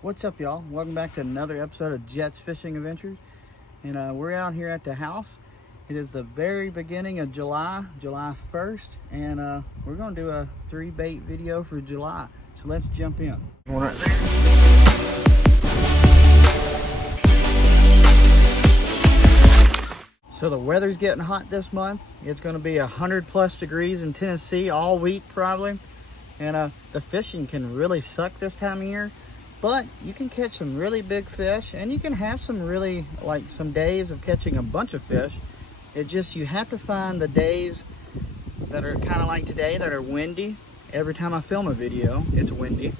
What's up, y'all? Welcome back to another episode of Jets Fishing Adventures. And we're out here at the house. It is the very beginning of July 1st, and we're going to do a 3-bait video for July. So let's jump in. One right there. So the weather's getting hot this month. It's going to be 100+ degrees in Tennessee all week probably. And the fishing can really suck this time of year. But you can catch some really big fish, and you can have some really, some days of catching a bunch of fish. It just, you have to find the days that are kind of like today, that are windy. Every time I film a video, it's windy.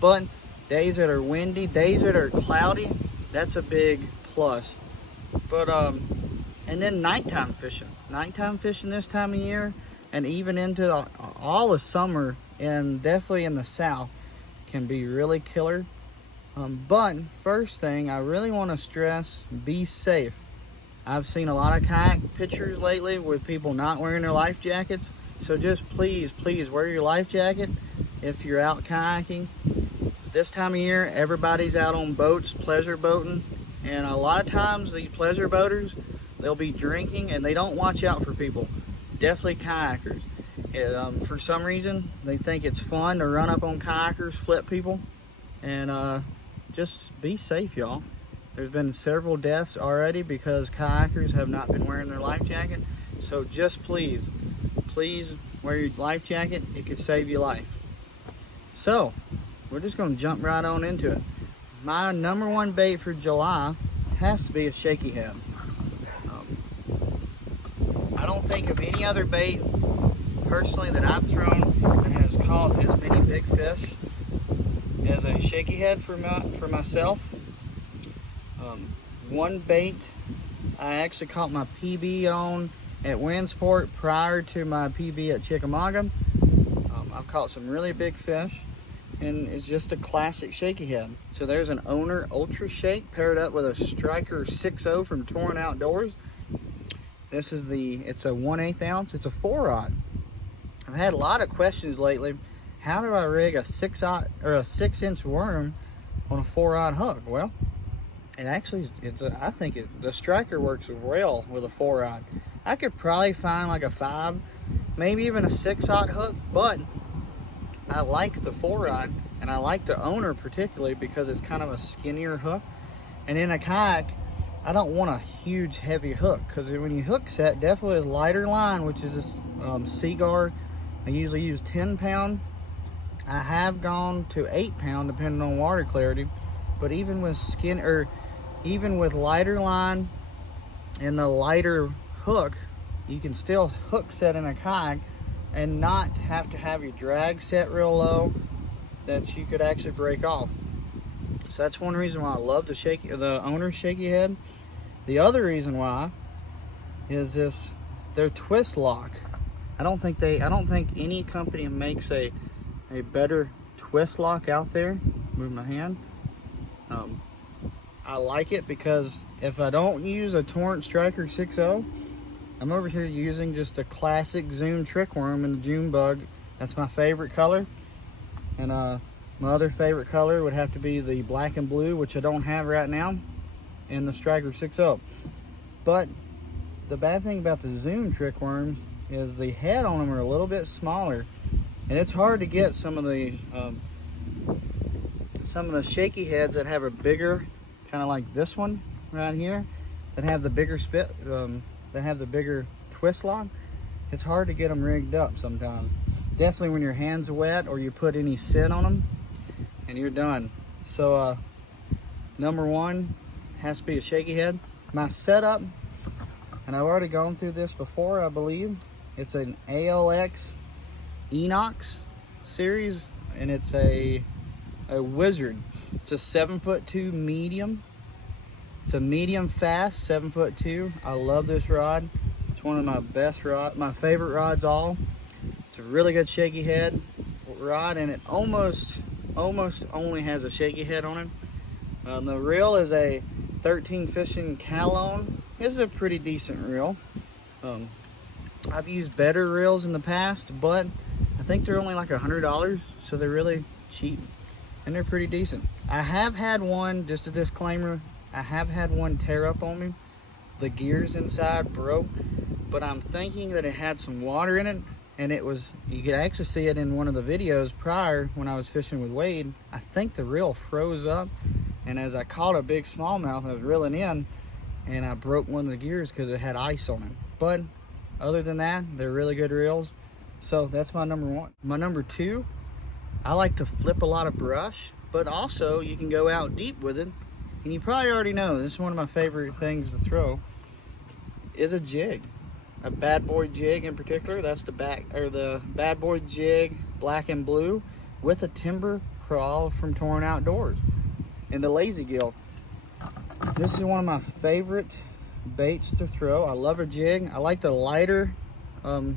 But days that are windy, days that are cloudy, that's a big plus. But, and then nighttime fishing. Nighttime fishing this time of year, and even into all of summer, and definitely in the south, can be really killer. But first thing, I really want to stress, be safe. I've seen a lot of kayak pictures lately with people not wearing their life jackets. So just please wear your life jacket if you're out kayaking. This time of year, everybody's out on boats, pleasure boating. And a lot of times the pleasure boaters, they'll be drinking and they don't watch out for people. Definitely kayakers. For some reason, they think it's fun to run up on kayakers, flip people, and just be safe, y'all. There's been several deaths already because kayakers have not been wearing their life jacket. So just please wear your life jacket. It could save your life. So we're just going to jump right on into it. My number one bait for July has to be a Shaky Head. I don't think of any other bait personally that I've thrown that has caught as many big fish as a Shaky Head for myself. One bait I actually caught my PB on at Winsport prior to my PB at Chickamauga. I've caught some really big fish, and it's just a classic Shaky Head. So there's an Owner Ultra Shake paired up with a Striker 6.0 from Torn Outdoors. This is it's a 1/8 ounce. It's a 4-aught. I've had a lot of questions lately. How do I rig a 6-aught or a 6-inch worm on a 4-aught hook? Well, it actually, I think the Striker works well with a 4-aught. I could probably find like a 5, maybe even a 6-aught hook, but I like the 4-aught, and I like the Owner particularly because it's kind of a skinnier hook. And in a kayak, I don't want a huge heavy hook, because when you hook set, definitely a lighter line, which is this Seaguar. I usually use 10-pound. I have gone to 8-pound depending on water clarity, but even with even with lighter line and the lighter hook, you can still hook set in a kayak and not have to have your drag set real low that you could actually break off. So that's one reason why I love the Owner Shaky Head. The other reason why is their twist lock. I don't think any company makes a better twist lock out there. Move my hand. I like it because if I don't use a Torrent Striker 6.0, I'm over here using just a classic Zoom trick worm in the June bug. That's my favorite color. And my other favorite color would have to be the black and blue, which I don't have right now, and the Striker 6.0. But the bad thing about the Zoom trick worms is the head on them are a little bit smaller, and it's hard to get some of the Shaky Heads that have a bigger, kind of like this one right here, that have the bigger that have the bigger twist lock. It's hard to get them rigged up sometimes. Definitely when your hands are wet or you put any scent on them, and you're done. So number one has to be a Shaky Head. My setup, and I've already gone through this before, I believe. It's an ALX Enox series, and it's a Wizard. It's a 7'2" medium. It's a medium fast 7'2". I love this rod. It's one of my best my favorite rods all. It's a really good Shaky Head rod, and it almost only has a Shaky Head on it. The reel is a 13 Fishing Calone. This is a pretty decent reel. I've used better reels in the past, but I think they're only like $100, so they're really cheap. and they're pretty decent. I have had one, just a disclaimer, I have had one tear up on me. The gears inside broke, but I'm thinking that it had some water in it, and it was, you could actually see it in one of the videos prior when I was fishing with Wade. I think the reel froze up, and as I caught a big smallmouth, I was reeling in, and I broke one of the gears because it had ice on it. But other than that, they're really good reels. So that's my number one. My number two, I like to flip a lot of brush, but also you can go out deep with it. And you probably already know, this is one of my favorite things to throw, is a jig. A bad boy jig in particular. That's the bad boy jig, black and blue, with a timber crawl from Torn Outdoors. And the lazy gill. This is one of my favorite baits to throw. I love a jig. I like the lighter, I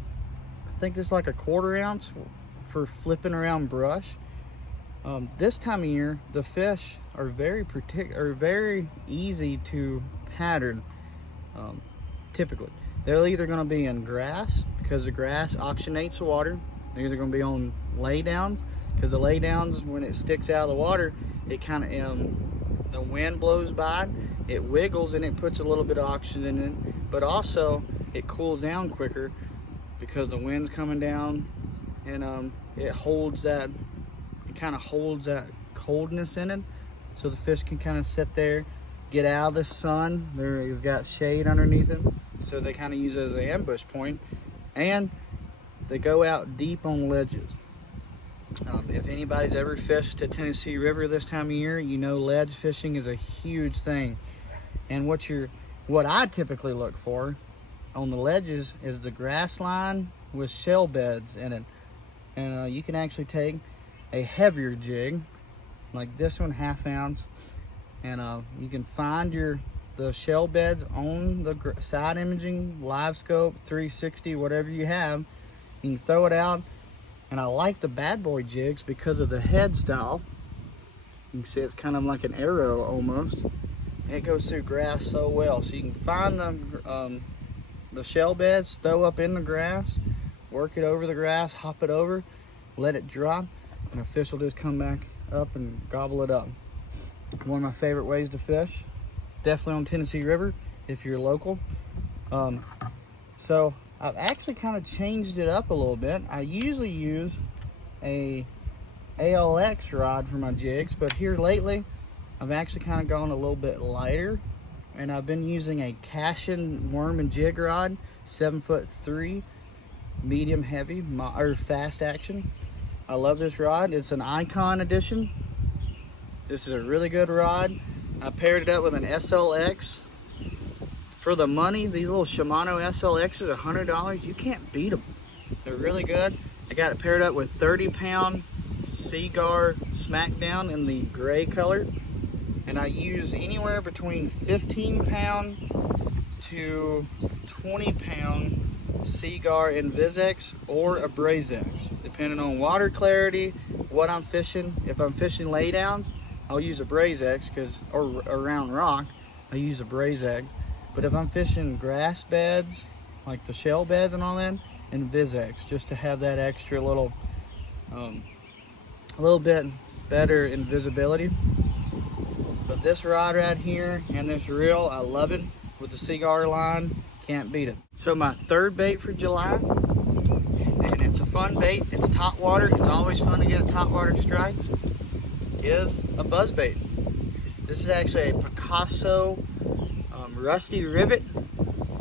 think this is like a 1/4 ounce for flipping around brush. This time of year, the fish are very easy to pattern. Typically, they're either going to be in grass because the grass oxygenates the water. They're either going to be on laydowns because the laydowns, when it sticks out of the water, it kind of the wind blows by, it wiggles and it puts a little bit of oxygen in it, but also it cools down quicker because the wind's coming down, and it holds that. It kind of holds that coldness in it, so the fish can kind of sit there, get out of the sun. They've got shade underneath them, so they kind of use it as an ambush point, and they go out deep on ledges. If anybody's ever fished the Tennessee River this time of year, you know ledge fishing is a huge thing. And what I typically look for on the ledges is the grass line with shell beds in it. And you can actually take a heavier jig, like this one, 1/2 ounce, and you can find the shell beds on the side imaging, live scope, 360, whatever you have. You can throw it out. And I like the bad boy jigs because of the head style. You can see it's kind of like an arrow almost. And it goes through grass so well. So you can find the shell beds, throw up in the grass, work it over the grass, hop it over, let it drop, and a fish will just come back up and gobble it up. One of my favorite ways to fish, definitely on Tennessee River if you're local. So I've actually kind of changed it up a little bit. I usually use a ALX rod for my jigs, but here lately I've actually kind of gone a little bit lighter, and I've been using a Cashin worm and jig rod, 7'3", medium heavy, or fast action. I love this rod. It's an Icon edition. This is a really good rod. I paired it up with an SLX. For the money, these little Shimano SLXs are $100. You can't beat them. They're really good. I got it paired up with 30-pound Seaguar Smackdown in the gray color. And I use anywhere between 15-pound to 20-pound Seaguar Invisex or a Brazex, depending on water clarity, what I'm fishing. If I'm fishing laydowns, I'll use a Brazex, or around rock, I use a Brazex. But if I'm fishing grass beds, like the shell beds and all that, Invisex, just to have that extra little, a little bit better invisibility. But this rod right here and this reel, I love it. With the Seaguar line, can't beat it. So my third bait for July, and it's a fun bait. It's top water. It's always fun to get top water strikes. Is a buzz bait. This is actually a Picasso rusty rivet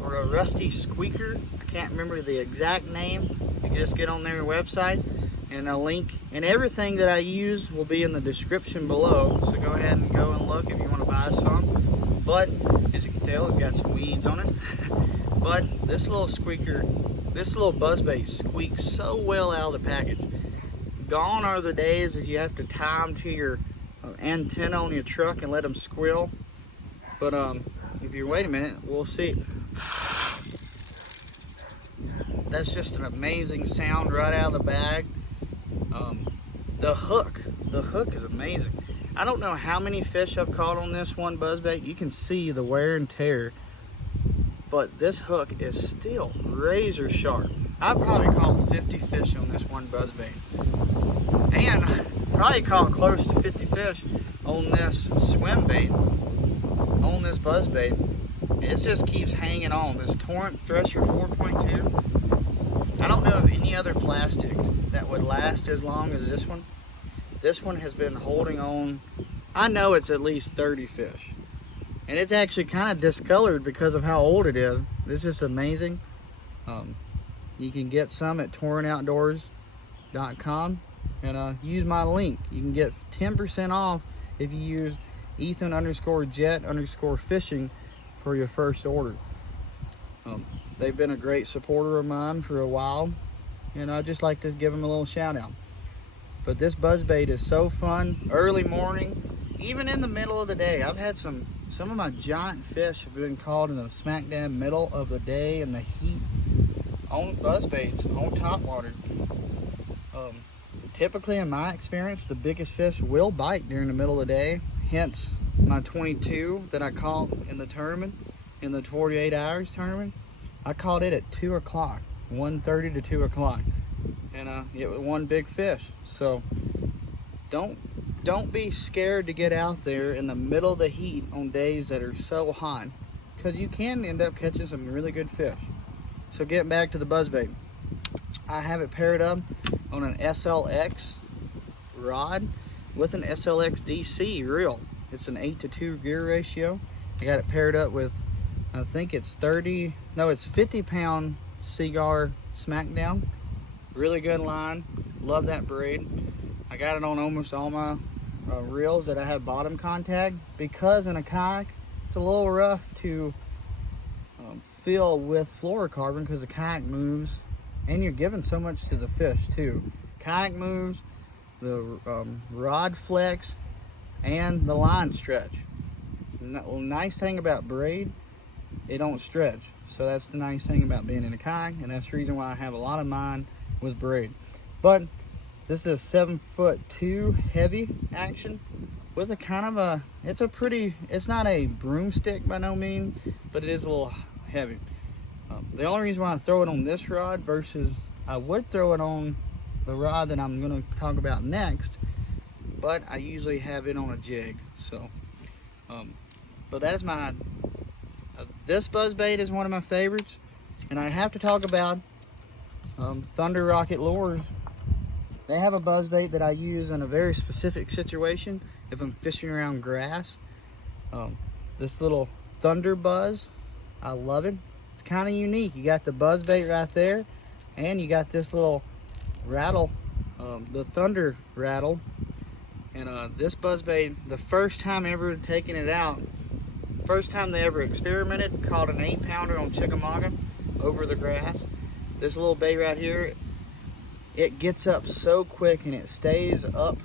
or a rusty squeaker. I can't remember the exact name. You can just get on their website, and a link and everything that I use will be in the description below. So go ahead and go and look if you want to buy some. But as you can tell, it's got some weeds on it. But this little squeaker, this little buzzbait squeaks so well out of the package. Gone are the days that you have to tie them to your antenna on your truck and let them squeal. But if you wait a minute, we'll see. That's just an amazing sound right out of the bag. The hook is amazing. I don't know how many fish I've caught on this one buzzbait. You can see the wear and tear, but this hook is still razor sharp. I've probably caught 50 fish on this one buzzbait. And probably caught close to 50 fish on this swim bait, on this buzz bait. It just keeps hanging on. This Torrent Thresher 4.2. I don't know of any other plastics that would last as long as this one. This one has been holding on. I know it's at least 30 fish. And it's actually kind of discolored because of how old it is. This is amazing. You can get some at torrentoutdoors.com and use my link. You can get 10% off if you use Ethan_Jet_fishing for your first order. They've been a great supporter of mine for a while, and I'd just like to give them a little shout out. But this buzzbait is so fun, early morning, even in the middle of the day. I've had some of my giant fish have been caught in the smack dab middle of the day in the heat on buzzbaits, on topwater. Typically, in my experience, the biggest fish will bite during the middle of the day. Hence, my 22 that I caught in the tournament, in the 48 hours tournament. I caught it at 2 o'clock, 1:30 to 2 o'clock. And it was one big fish. So don't be scared to get out there in the middle of the heat on days that are so hot, because you can end up catching some really good fish. So getting back to the buzzbait, I have it paired up on an SLX rod with an SLX DC reel. It's an 8-to-2 gear ratio. I got it paired up with, I think it's 50 pound Seaguar Smackdown. Really good line, love that braid. I got it on almost all my reels that I have bottom contact, because in a kayak it's a little rough to fill with fluorocarbon because the kayak moves and you're giving so much to the fish too. Kayak moves, the rod flex, and the line stretch. Well, nice thing about braid, it don't stretch. So that's the nice thing about being in a kayak, and that's the reason why I have a lot of mine with braid. But this is a 7'2" heavy action with a kind of a, it's not a broomstick by no means, but it is a little heavy. The only reason why I throw it on this rod versus I would throw it on the rod that I'm going to talk about next, but I usually have it on a jig. So, but that is my, this buzzbait is one of my favorites, and I have to talk about Thunder Rocket Lures. They have a buzzbait that I use in a very specific situation if I'm fishing around grass. This little Thunder Buzz, I love it. It's kind of unique. You got the buzzbait right there, and you got this little rattle, the Thunder rattle. And this buzzbait, the first time ever taking it out, first time they ever experimented, caught an 8-pounder on Chickamauga over the grass. This little bait right here, it gets up so quick and it stays up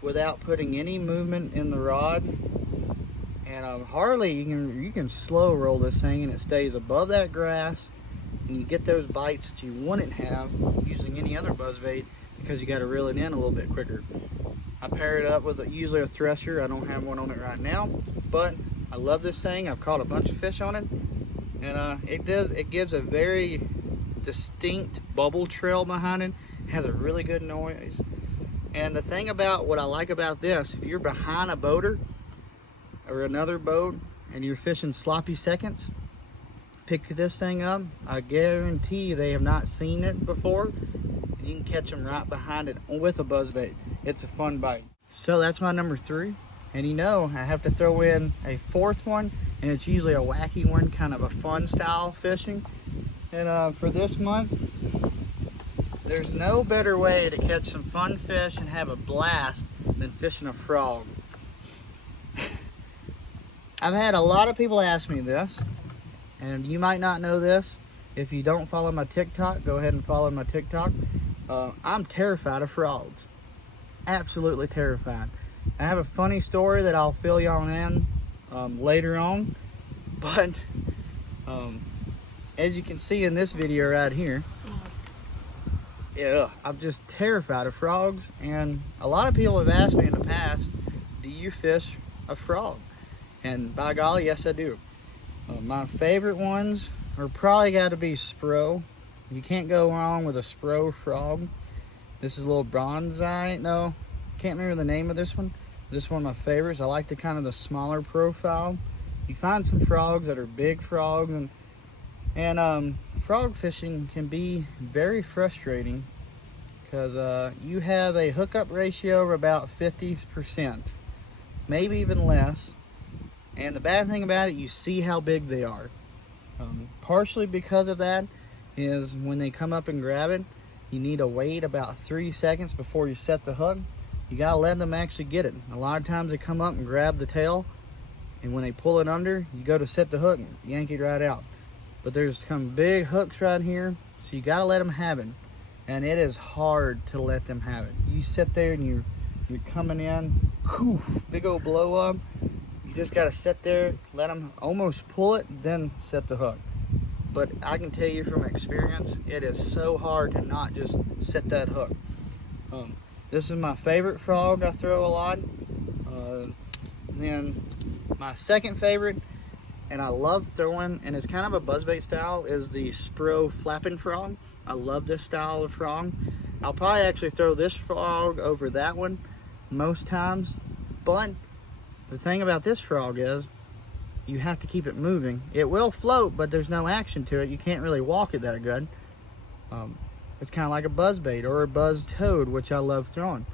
without putting any movement in the rod. And hardly, you can slow roll this thing and it stays above that grass, and you get those bites that you wouldn't have using any other buzzbait because you got to reel it in a little bit quicker. I pair it up with usually a thresher. I don't have one on it right now, but I love this thing. I've caught a bunch of fish on it, and it gives a very distinct bubble trail behind it. It has a really good noise. And the thing about what I like about this, if you're behind a boater or another boat and you're fishing sloppy seconds, pick this thing up. I guarantee they have not seen it before. You can catch them right behind it with a buzzbait. It's a fun bite. So that's my number 3. And you know, I have to throw in a 4th one, and it's usually a wacky one, kind of a fun style fishing. And for this month, there's no better way to catch some fun fish and have a blast than fishing a frog. I've had a lot of people ask me this, and you might not know this. If you don't follow my TikTok, go ahead and follow my TikTok. I'm terrified of frogs. Absolutely terrified. I have a funny story that I'll fill y'all in later on, but as you can see in this video right here, yeah, I'm just terrified of frogs. And a lot of people have asked me in the past, do you fish a frog? And by golly, yes I do. My favorite ones are probably got to be Spro. You can't go wrong with a Spro frog. This is a little bonsai. No, Can't remember the name of this one. This is one of my favorites. I like the kind of the smaller profile. You find some frogs that are big frogs, and frog fishing can be very frustrating because you have a hookup ratio of about 50%, maybe even less. And the bad thing about it, you see how big they are. Partially because of that is when they come up and grab it, you need to wait about 3 seconds before you set the hook. You gotta let them actually get it. A lot of times they come up and grab the tail, and when they pull it under, you go to set the hook and yank it right out. But there's some big hooks right here, so you gotta let them have it. And it is hard to let them have it. You sit there and you're coming in, poof, big old blow up. You just gotta sit there, let them almost pull it, then set the hook. But I can tell you from experience, it is so hard to not just set that hook. This is my favorite frog I throw a lot. Then my second favorite, and I love throwing, and it's kind of a buzzbait style, is the Spro flapping frog. I love this style of frog. I'll probably actually throw this frog over that one most times, but the thing about this frog is you have to keep it moving. It will float, but there's no action to it. You can't really walk it that good. It's kind of like a buzzbait or a buzz toad, which I love throwing.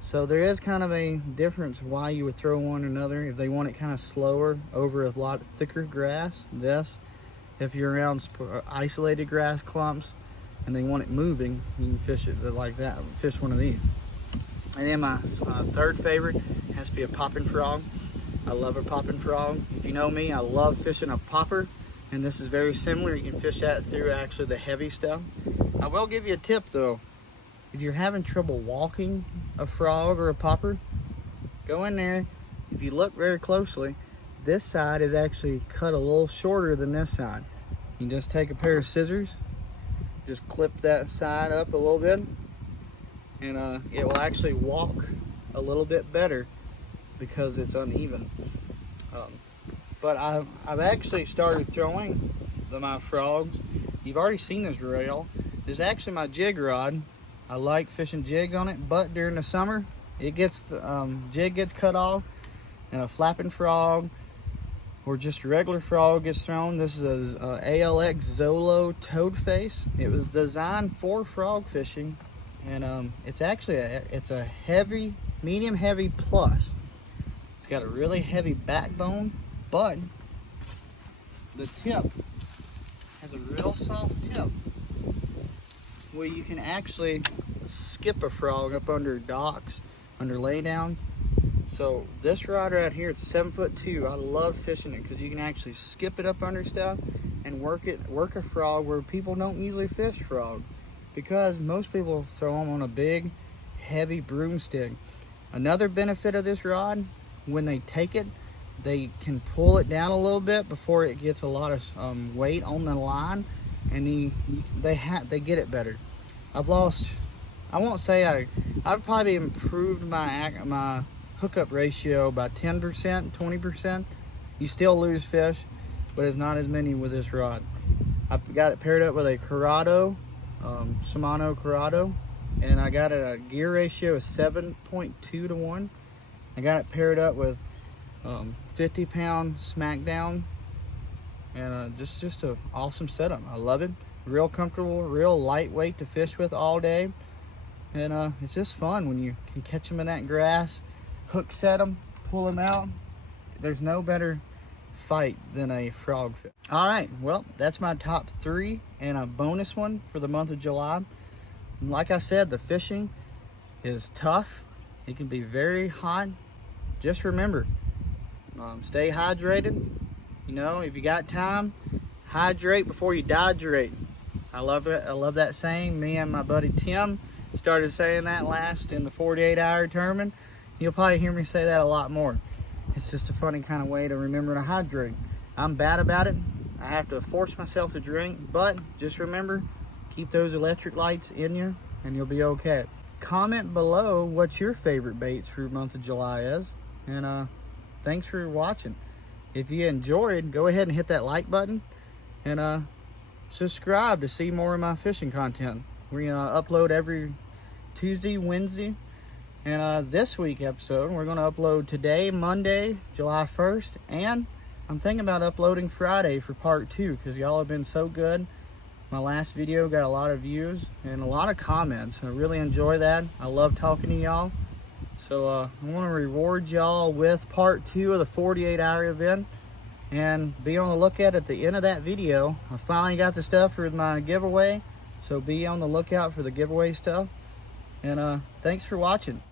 So there is kind of a difference why you would throw one or another. If they want it kind of slower over a lot thicker grass, this. If you're around isolated grass clumps and they want it moving, you can fish it like that. Fish one of these. And then my third favorite has to be a popping frog. I love a popping frog. If you know me, I love fishing a popper, and this is very similar. You can fish that through actually the heavy stuff. I will give you a tip though. If you're having trouble walking a frog or a popper, go in there. If you look very closely, this side is actually cut a little shorter than this side. You can just take a pair of scissors, just clip that side up a little bit, and it will actually walk a little bit better because it's uneven. But I've actually started throwing my frogs. You've already seen this reel. This is actually my jig rod. I like fishing jigs on it, but during the summer, it gets jig gets cut off, and a flapping frog or just a regular frog gets thrown. This is a ALX Zolo toad face. It was designed for frog fishing, and it's actually it's a heavy, medium heavy plus. It's got a really heavy backbone, but the tip has a real soft tip where you can actually skip a frog up under docks, under laydown. So this rod right here, it's 7'2". I love fishing it because you can actually skip it up under stuff and work a frog where people don't usually fish frog, because most people throw them on a big, heavy broomstick. Another benefit of this rod, when they take it, they can pull it down a little bit before it gets a lot of weight on the line, and they get it better. I've lost, I won't say I've probably improved my hookup ratio by 10%, 20%. You still lose fish, but it's not as many with this rod. I've got it paired up with a Corrado, Shimano Corrado, and I got a gear ratio of 7.2 to 1. I got it paired up with 50-pound Smackdown, and just an awesome setup. I love it. Real comfortable, real lightweight to fish with all day, and it's just fun when you can catch them in that grass, hook set them, pull them out. There's no better fight than a frog fish. All right, well, that's my top 3 and a bonus one for the month of July. Like I said, the fishing is tough. It can be very hot. Just remember, stay hydrated. You know, if you got time, hydrate before you dehydrate. I love it. I love that saying. Me and my buddy Tim started saying that last in the 48-hour tournament. You'll probably hear me say that a lot more. It's just a funny kind of way to remember to hydrate. I'm bad about it. I have to force myself to drink, but just remember, keep those electric lights in you and you'll be okay. Comment below what your favorite baits for the month of July is, and thanks for watching. If you enjoyed, go ahead and hit that like button, and subscribe to see more of my fishing content. We upload every Tuesday, Wednesday, And this week episode, we're going to upload today, Monday, July 1st, and I'm thinking about uploading Friday for part 2 because y'all have been so good. My last video got a lot of views and a lot of comments. I really enjoy that. I love talking to y'all. So I want to reward y'all with part 2 of the 48-hour event, and be on the lookout at the end of that video. I finally got the stuff for my giveaway, so be on the lookout for the giveaway stuff. And thanks for watching.